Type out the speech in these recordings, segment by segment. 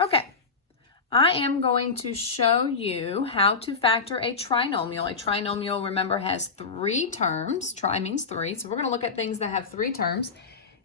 Okay, I am going to show you how to factor a trinomial. A trinomial, remember, has three terms. Tri means three. So we're going to look at things that have three terms.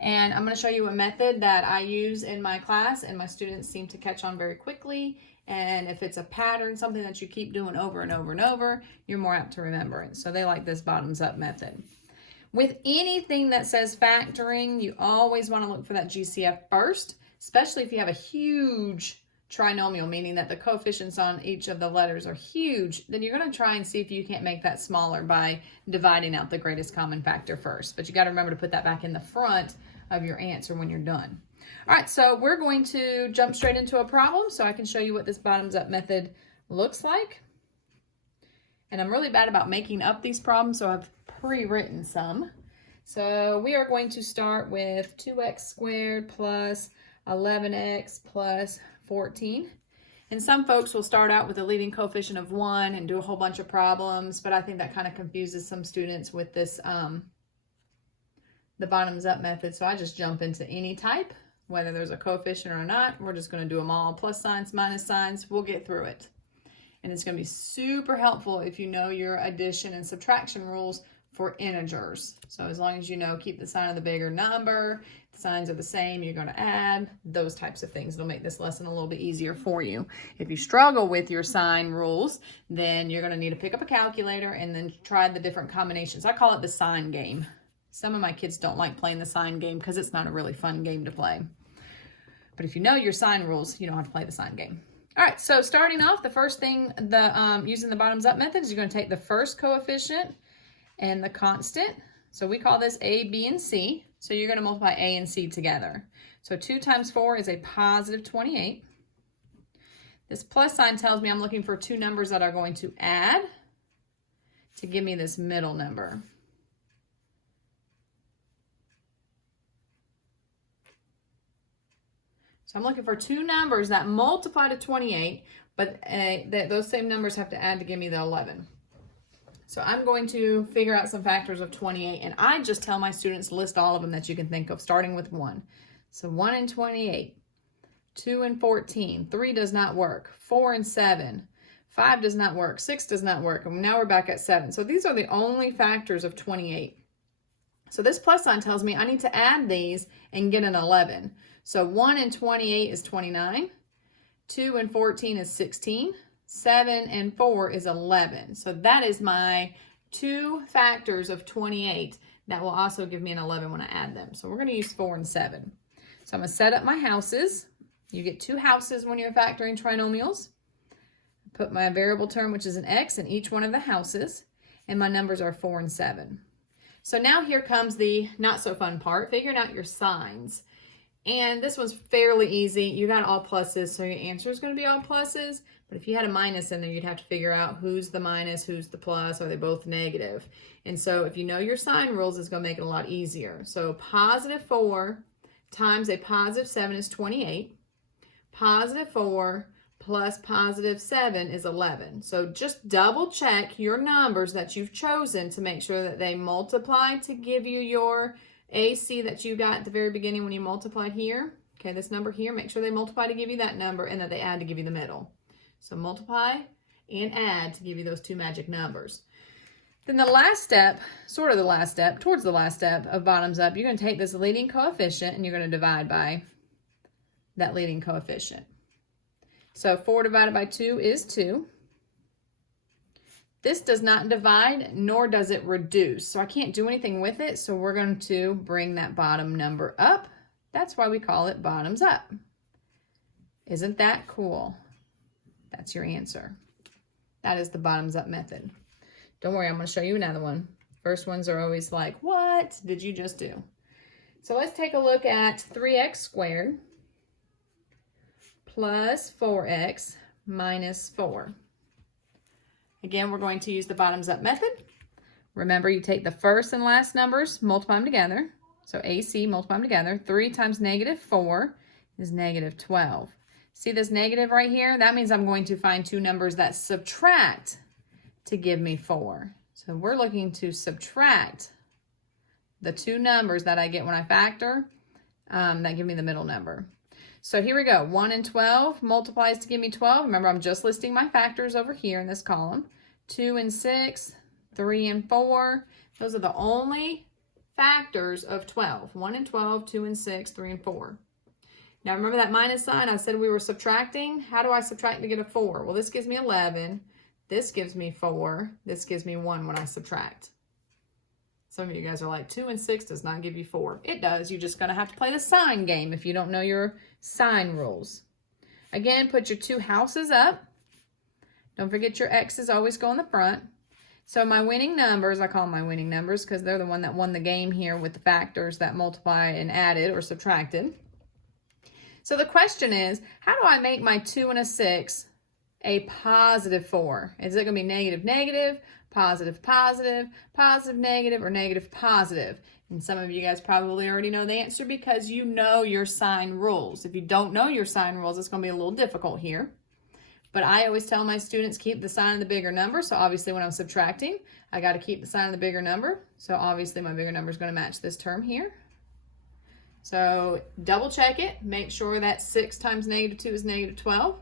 And I'm going to show you a method that I use in my class, and my students seem to catch on very quickly. And if it's a pattern, something that you keep doing over and over and over, you're more apt to remember it. So they like this bottoms up method. With anything that says factoring, you always want to look for that GCF first, especially if you have a huge trinomial, meaning that the coefficients on each of the letters are huge. Then you're going to try and see if you can't make that smaller by dividing out the greatest common factor first. But you got to remember to put that back in the front of your answer when you're done. All right, so we're going to jump straight into a problem so I can show you what this bottoms up method looks like. And I'm really bad about making up these problems, so I've pre-written some. So we are going to start with 2x squared plus 11x plus 14. And some folks will start out with a leading coefficient of 1 and do a whole bunch of problems, but I think that kind of confuses some students with this, the bottoms up method. So I just jump into any type, whether there's a coefficient or not. We're just going to do them all, plus signs, minus signs. We'll get through it. And it's going to be super helpful if you know your addition and subtraction rules for integers. So as long as you know, keep the sign of the bigger number, the signs are the same, you're going to add, those types of things. It'll make this lesson a little bit easier for you. If you struggle with your sign rules, then you're going to need to pick up a calculator and then try the different combinations. I call it the sign game. Some of my kids don't like playing the sign game because it's not a really fun game to play. But if you know your sign rules, you don't have to play the sign game. All right, so starting off, the first thing, using the bottoms up method is you're going to take the first coefficient and the constant. So we call this A, B, and C. So you're going to multiply A and C together. So 2 times 4 is a positive 28. This plus sign tells me I'm looking for two numbers that are going to add to give me this middle number. So I'm looking for two numbers that multiply to 28, but those same numbers have to add to give me the 11. So I'm going to figure out some factors of 28, and I just tell my students to list all of them that you can think of, starting with 1. So 1 and 28, 2 and 14, 3 does not work, 4 and 7, 5 does not work, 6 does not work, and now we're back at 7. So these are the only factors of 28. So this plus sign tells me I need to add these and get an 11. So 1 and 28 is 29, 2 and 14 is 16, 7 and 4 is 11. So that is my two factors of 28 that will also give me an 11 when I add them. So we're going to use 4 and 7. So I'm going to set up my houses. You get two houses when you're factoring trinomials. Put my variable term, which is an x, in each one of the houses. And my numbers are 4 and 7. So now here comes the not so fun part, figuring out your signs. And this one's fairly easy. You got all pluses, so your answer is going to be all pluses. But if you had a minus in there, you'd have to figure out who's the minus, who's the plus, are they both negative? And so if you know your sign rules, it's going to make it a lot easier. So positive 4 times a positive 7 is 28. Positive 4 plus positive 7 is 11. So just double check your numbers that you've chosen to make sure that they multiply to give you your AC that you got at the very beginning when you multiplied here. Okay, this number here, make sure they multiply to give you that number and that they add to give you the middle. So multiply and add to give you those two magic numbers. Then the last step, sort of the last step, towards the last step of bottoms up, you're going to take this leading coefficient and you're going to divide by that leading coefficient. So 4 divided by 2 is 2. This does not divide, nor does it reduce. So I can't do anything with it, so we're going to bring that bottom number up. That's why we call it bottoms up. Isn't that cool? That's your answer. That is the bottoms up method. Don't worry, I'm going to show you another one. First ones are always like, what did you just do? So let's take a look at 3x squared plus 4x minus 4. Again, we're going to use the bottoms up method. Remember, you take the first and last numbers, multiply them together. So AC, multiply them together. 3 times negative 4 is negative 12. See this negative right here? That means I'm going to find two numbers that subtract to give me 4. So we're looking to subtract the two numbers that I get when I factor that give me the middle number. So here we go. 1 and 12 multiplies to give me 12. Remember, I'm just listing my factors over here in this column. 2 and 6, 3 and 4. Those are the only factors of 12. 1 and 12, 2 and 6, 3 and 4. Now remember that minus sign? I said we were subtracting. How do I subtract to get a 4? Well, this gives me 11. This gives me 4. This gives me 1 when I subtract. Some of you guys are like, 2 and 6 does not give you 4. It does. You're just going to have to play the sign game if you don't know your sign rules. Again, put your 2 houses up. Don't forget your X's always go in the front. So my winning numbers, I call them my winning numbers because they're the one that won the game here with the factors that multiply and added or subtracted. So the question is, how do I make my 2 and a 6 a positive 4? Is it going to be negative, negative, positive, positive, positive, negative, or negative, positive? And some of you guys probably already know the answer because you know your sign rules. If you don't know your sign rules, it's going to be a little difficult here. But I always tell my students, keep the sign of the bigger number. So obviously when I'm subtracting, I got to keep the sign of the bigger number. So obviously my bigger number is going to match this term here. So double check it. Make sure that 6 times negative 2 is negative 12.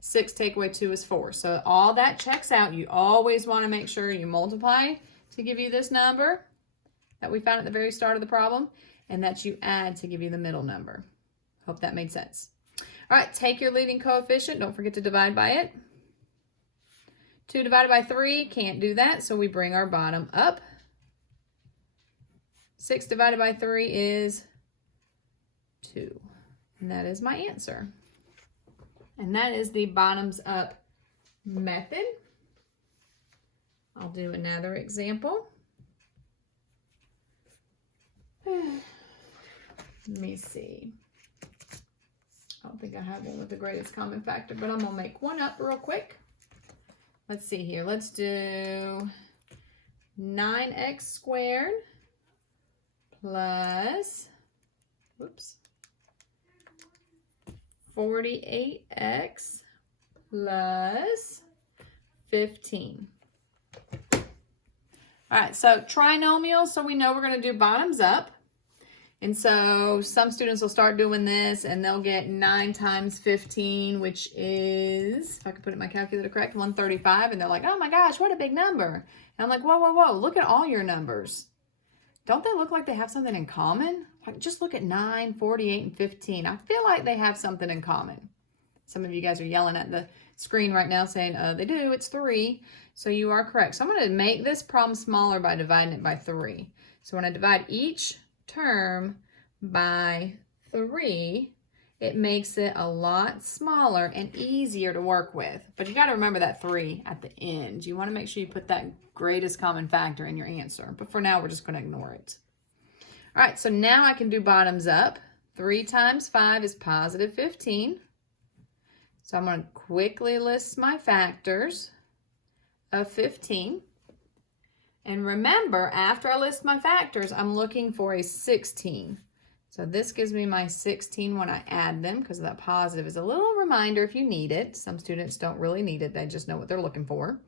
6 take away 2 is 4. So all that checks out. You always want to make sure you multiply to give you this number that we found at the very start of the problem, and that you add to give you the middle number. Hope that made sense. All right, take your leading coefficient. Don't forget to divide by it. 2 divided by 3, can't do that, so we bring our bottom up. 6 divided by 3 is 2, and that is my answer. And that is the bottoms up method. I'll do another example. Let me see. I don't think I have one with the greatest common factor, but I'm going to make one up real quick. Let's see here. Let's do 9x squared plus, whoops, 48x plus 15. All right, so trinomials, so we know we're going to do bottoms up. And so some students will start doing this and they'll get 9 times 15, which is, if I can put it in my calculator correct, 135. And they're like, oh my gosh, what a big number. And I'm like, whoa, whoa, whoa, look at all your numbers. Don't they look like they have something in common? Like, just look at 9, 48, and 15. I feel like they have something in common. Some of you guys are yelling at the screen right now saying, they do, it's 3. So you are correct. So I'm going to make this problem smaller by dividing it by 3. So when I divide each term by 3, it makes it a lot smaller and easier to work with. But you got to remember that 3 at the end. You want to make sure you put that greatest common factor in your answer. But for now, we're just going to ignore it. All right, so now I can do bottoms up. 3 times 5 is positive 15. So I'm going to quickly list my factors of 15. And remember, after I list my factors, I'm looking for a 16. So this gives me my 16 when I add them, because that positive is a little reminder if you need it. Some students don't really need it. They just know what they're looking for.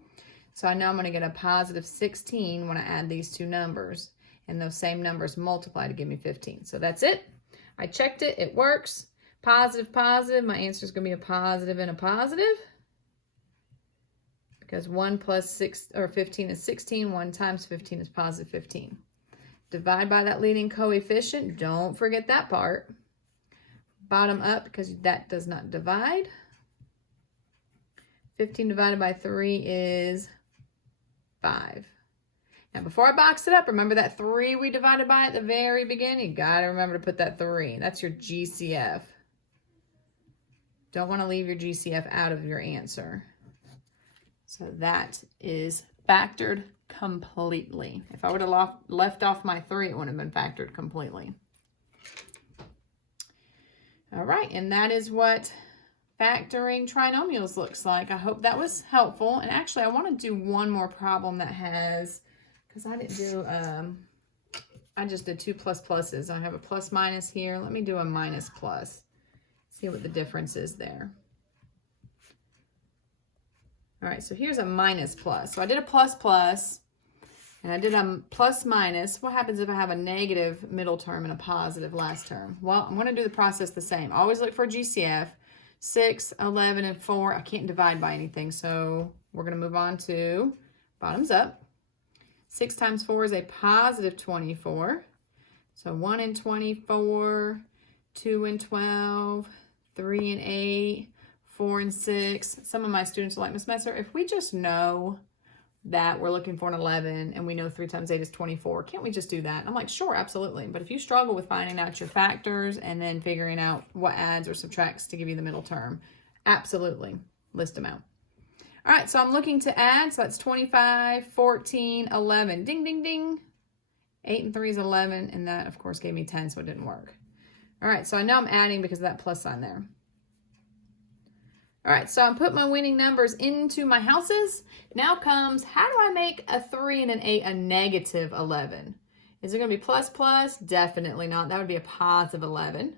So I know I'm going to get a positive 16 when I add these two numbers. And those same numbers multiply to give me 15. So that's it. I checked it. It works. Positive, positive. My answer is going to be a positive and a positive. Because 1 plus 6 or 15 is 16. 1 times 15 is positive 15. Divide by that leading coefficient. Don't forget that part. Bottom up, because that does not divide. 15 divided by 3 is 5. Now, before I box it up, remember that 3 we divided by at the very beginning? You got to remember to put that 3. That's your GCF. Don't want to leave your GCF out of your answer. So that is factored completely. If I would have left off my 3, it wouldn't have been factored completely. All right, and that is what factoring trinomials looks like. I hope that was helpful. And actually, I want to do one more problem that has, because I didn't do, I just did 2 plus pluses. I have a plus minus here. Let me do a minus plus. See what the difference is there. All right, so here's a minus plus. So I did a plus plus, And I did a plus minus. What happens if I have a negative middle term and a positive last term? Well, I'm going to do the process the same. Always look for GCF. 6, 11, and 4. I can't divide by anything, so we're going to move on to bottoms up. 6 times 4 is a positive 24. So 1 and 24, 2 and 12, 3 and 8, 4 and 6. Some of my students are like, Miss Messer, if we just know that we're looking for an 11 and we know 3 times 8 is 24, can't we just do that? And I'm like, sure, absolutely. But if you struggle with finding out your factors and then figuring out what adds or subtracts to give you the middle term, absolutely list them out. All right, so I'm looking to add. So that's 25, 14, 11. Ding, ding, ding. 8 and 3 is 11, and that, of course, gave me 10, so it didn't work. All right, so I know I'm adding because of that plus sign there. All right, so I'm putting my winning numbers into my houses. Now comes, how do I make a 3 and an 8 a negative 11? Is it going to be plus, plus? Definitely not. That would be a positive 11.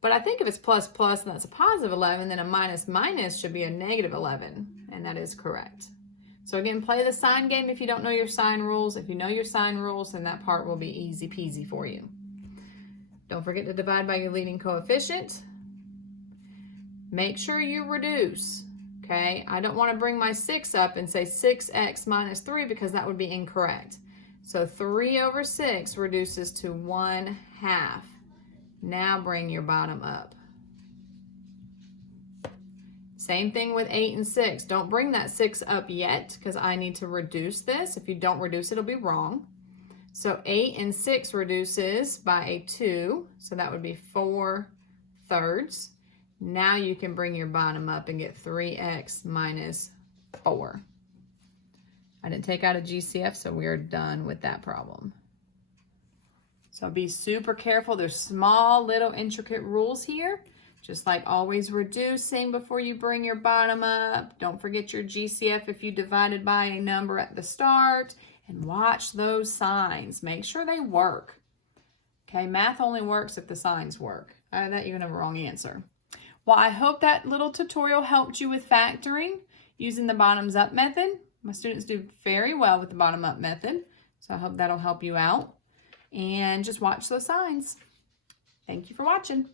But I think if it's plus, plus, and that's a positive 11, then a minus, minus should be a negative 11, and that is correct. So again, play the sign game if you don't know your sign rules. If you know your sign rules, then that part will be easy peasy for you. Don't forget to divide by your leading coefficient. Make sure you reduce, okay? I don't want to bring my 6 up and say 6x minus 3 because that would be incorrect. So 3 over 6 reduces to 1/2. Now bring your bottom up. Same thing with 8 and 6. Don't bring that 6 up yet because I need to reduce this. If you don't reduce it, it'll be wrong. So 8 and 6 reduces by a 2. So that would be 4/3. Now you can bring your bottom up and get 3x minus 4. I didn't take out a GCF, so we are done with that problem. So be super careful. There's small little intricate rules here. Just like always reducing before you bring your bottom up. Don't forget your GCF if you divided by a number at the start. And watch those signs. Make sure they work. Okay, math only works if the signs work. That you're going to have a wrong answer. Well, I hope that little tutorial helped you with factoring using the bottoms up method. My students do very well with the bottom up method. So I hope that'll help you out. And just watch those signs. Thank you for watching.